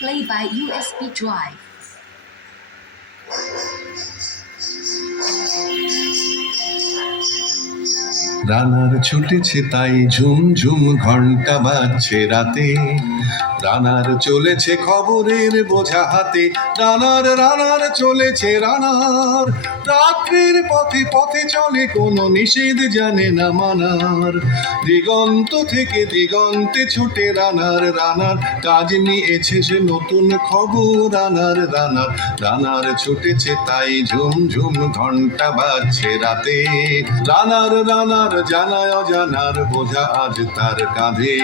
Play by USB drive. রানার ছুটেছে তাই ঝুম ঝুম ঘন্টা বাজছে রাতে, রানার চলেছে খবরের বোঝা হাতে, রানার রানার চলেছে রানার, রাত্রির পথে পথে চলে কোনো নিষেধ জানে না মানার, দিগন্ত থেকে দিগন্তে ছুটে রানার রানার, কাজ নিয়েছে সে নতুন খবর রানার রানার, রানার ছুটেছে তাই ঝুম ঝুম ঘন্টা বাজছে রাতে, রানার রানার জানায় অজানার বোঝা আজ তার কাঁধে,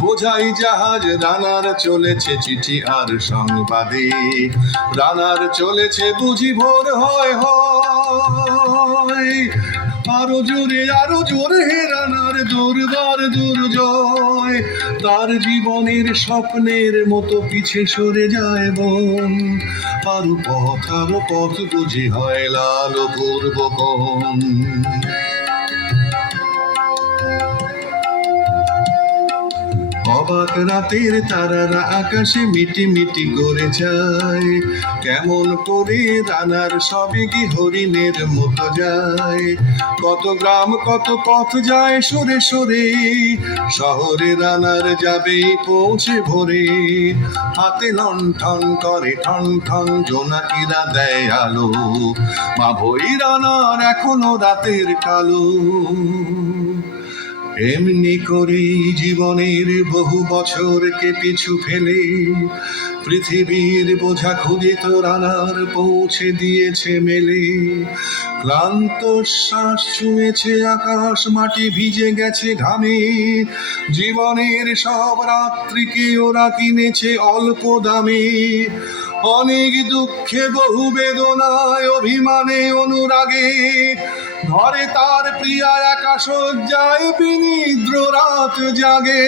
বোঝাই জাহাজ রানার চলেছে চিঠি আর সংবাদে, রানার চলেছে বুঝি ভোর হয় হয়, আরো জোরে রানার দুর্বার দুর্জয়, তার জীবনের স্বপ্নের মতো পিছে সরে যায় বন, আরো পথ বুঝি হয় লাল পূর্বকোণ। অবাক রাতের তারারা আকাশে মিটি মিটি করে যায়, কেমন করে রানার সবে কি হরিণের মতো যায়, কত গ্রাম কত পথ যায় সরে সরে, শহরে রানার যাবেই পৌঁছে ভোরে, হাতে লণ্ঠন করে ঠন ঠন জোনাকিরা দেয় আলো, মা ভই রানার এখনো রাতের কালো। এমনি করেই জীবনের বহু বছরকে পিছু ফেলে, পৃথিবীর বোঝা ক্ষুদিত রানার পৌঁছে দিয়েছে মেলে, ক্লান্ত শ্বাস ছুঁয়েছে আকাশ মাটি ভিজে গেছে ঘামে, জীবনের সব রাত্রিকে ওরা কিনেছে অল্প দামে, অনেক দুঃখে বহু বেদনায় অভিমানে অনুরাগে, ঘরে তার প্রিয়া একা শয্যায় বিনিদ্র রাত জাগে,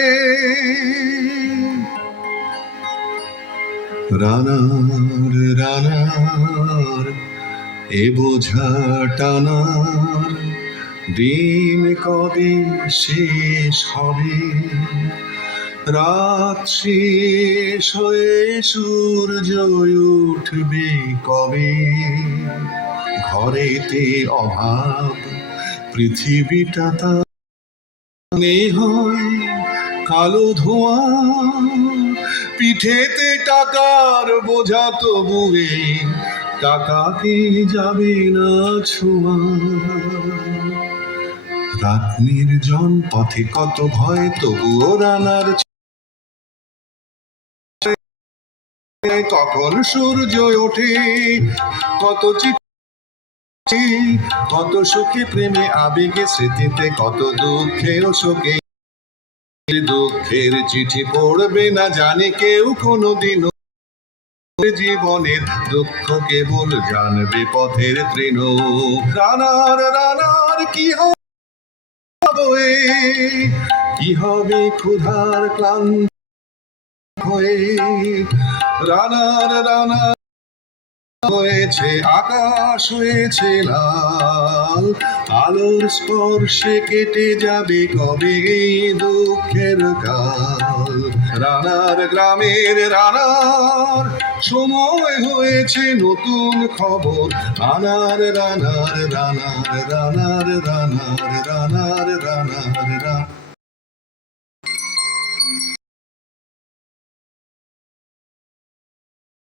রানার রানার এ বোঝা টানার দিন কবে শেষ হবে, রাত শেষ হয়ে সূর্য উঠবে কবে, ঘরেতে অভাব পৃথিবীটা তার হয় কালো ধোঁয়া, পিঠেতে টাকার বোঝা তবুয়ে টাকাকে যাবে না ছোঁয়া, রাত নির্জন পথে কত ভয় তবুও রানার, কখন সূর্য ওঠে কত চিঠি, কত সুখে প্রেমে আবেগে স্মৃতিতে কত দুঃখে ও শোকে, দুঃখের চিঠি পড়বে না জানে কেউ কোনোদিন, জীবনের দুঃখ কেবল জানবে পথের তৃণ, রানার রানার কি হবে, কি হবে ক্ষুধার ক্লান্ত হয়ে, রানার রানার হয়েছে আকাশ হয়েছে লাল, আলোর স্পর্শে কেটে যাবে কবে দুঃখের কাল, রানার গ্রামের রানার সময় হয়েছে নতুন খবর, রানার রানার রানার রানার রানার রানার রানার রানার।